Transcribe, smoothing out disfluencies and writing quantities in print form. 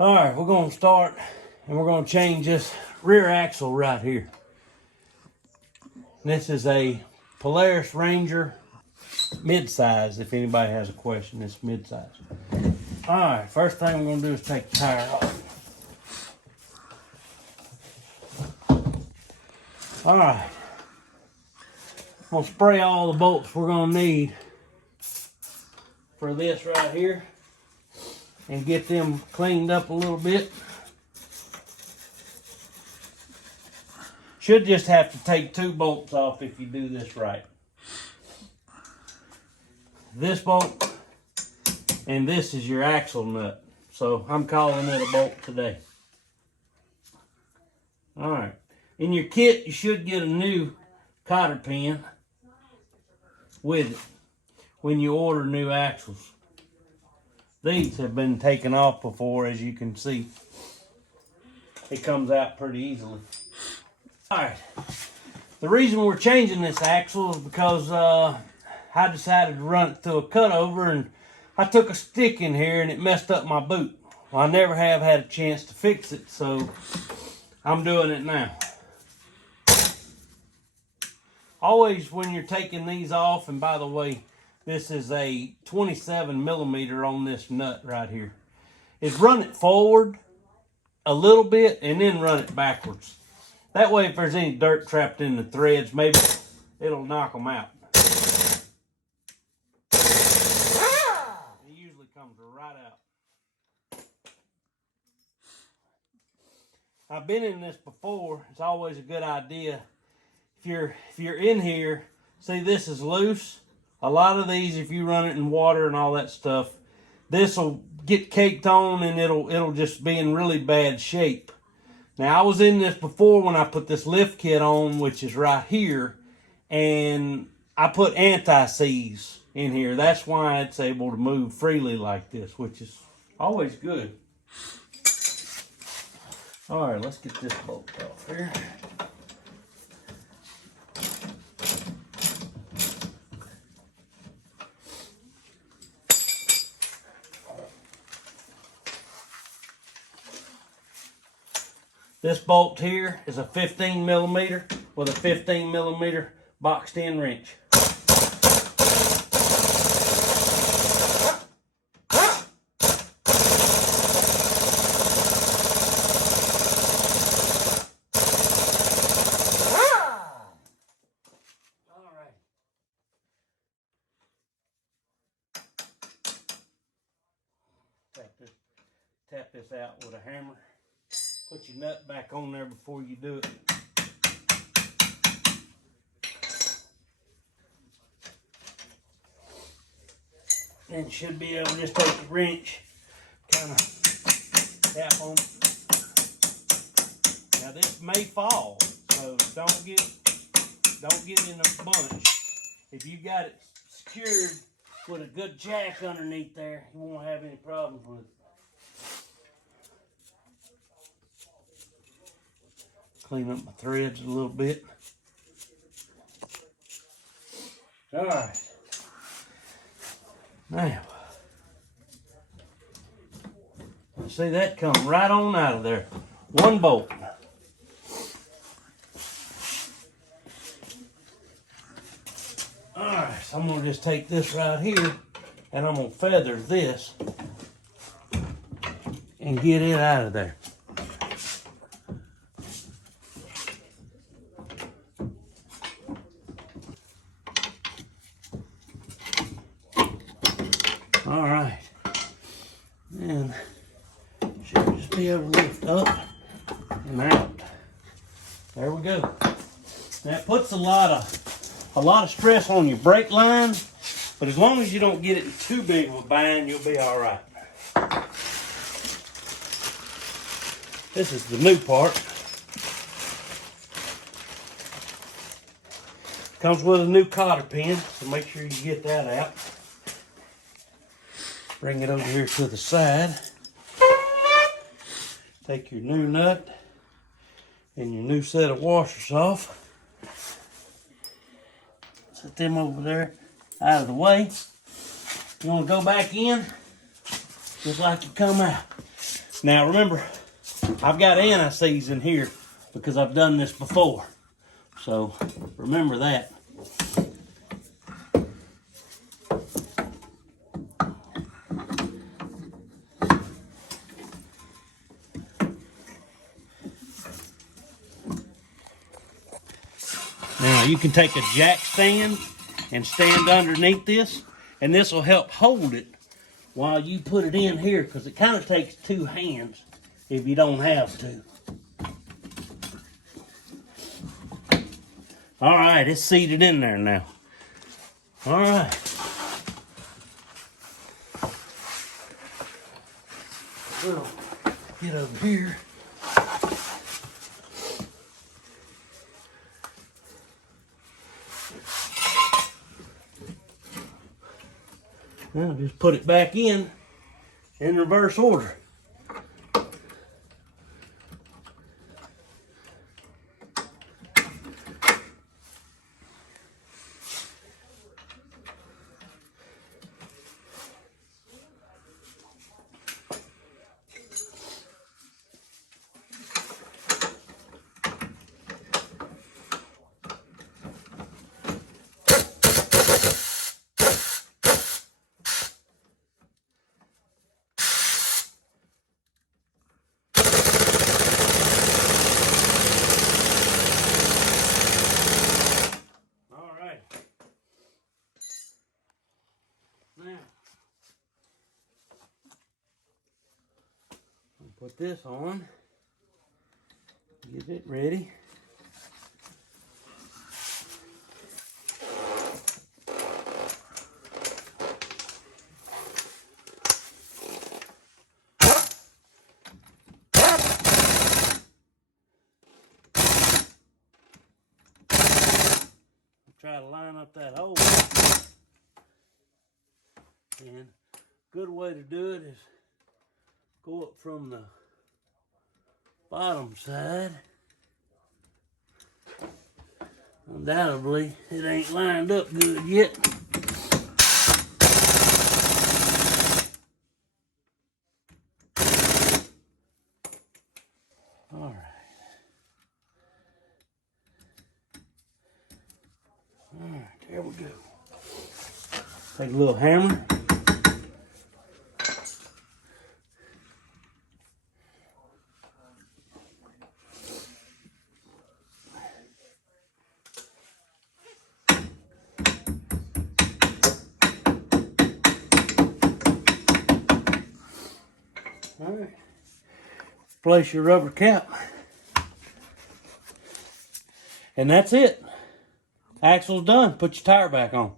All right, we're gonna start and we're gonna change this rear axle right here. This is a Polaris Ranger midsize. If anybody has a question, it's midsize. All right, first thing we're gonna do is take the tire off. All right, I'm gonna spray all the bolts we're gonna need for this right here and get them cleaned up a little bit. Should just have to take 2 bolts off if you do this right. This bolt and this is your axle nut. So I'm calling it a bolt today. All right. In your kit, you should get a new cotter pin with it when you order new axles. These have been taken off before, as you can see. It comes out pretty easily. All right. The reason we're changing this axle is because I decided to run it through a cutover, and I took a stick in here and it messed up my boot. Well, I never have had a chance to fix it, so I'm doing it now. Always when you're taking these off, and by the way, this is a 27 millimeter on this nut right here, is run it forward a little bit and then run it backwards. That way, if there's any dirt trapped in the threads, maybe it'll knock them out. It usually comes right out. I've been in this before. It's always a good idea. If you're in here, see this is loose. A lot of these, if you run it in water and all that stuff, this will get caked on and it'll just be in really bad shape. Now, I was in this before when I put this lift kit on, which is right here, and I put anti-seize in here. That's why it's able to move freely like this, which is always good. All right, let's get this bolt off here. This bolt here is a 15 millimeter with a 15 millimeter boxed in wrench. All right. Tap this out with a hammer. Put your nut back on there before you do it. Then you should be able to just take the wrench, kind of tap on it. Now this may fall, so don't get in a bunch. If you got it secured with a good jack underneath there, you won't have any problems with it. Clean up my threads a little bit. All right. Now, see that come right on out of there. One bolt. All right, so I'm gonna just take this right here and I'm gonna feather this and get it out of there. All right, and should just be able to lift up and out. There we go. That puts a lot of stress on your brake line, but as long as you don't get it in too big of a bind, you'll be all right. This is the new part. Comes with a new cotter pin, so make sure you get that out. Bring it over here to the side. Take your new nut and your new set of washers off. Set them over there out of the way. You want to go back in just like you come out. Now remember, I've got anti-seize in here because I've done this before. So remember that. Now you can take a jack stand and stand underneath this, and this will help hold it while you put it in here, because it kind of takes two hands if you don't have to. All right, it's seated in there now. All right. We'll get over here. Now just put it back in reverse order. Now, I'll put this on, get it ready. Try to line up that hole. And a good way to do it is go up from the bottom side. Undoubtedly, it ain't lined up good yet. All right. All right, there we go. Take a little hammer. All right. Place your rubber cap. And that's it. Axle's done. Put your tire back on.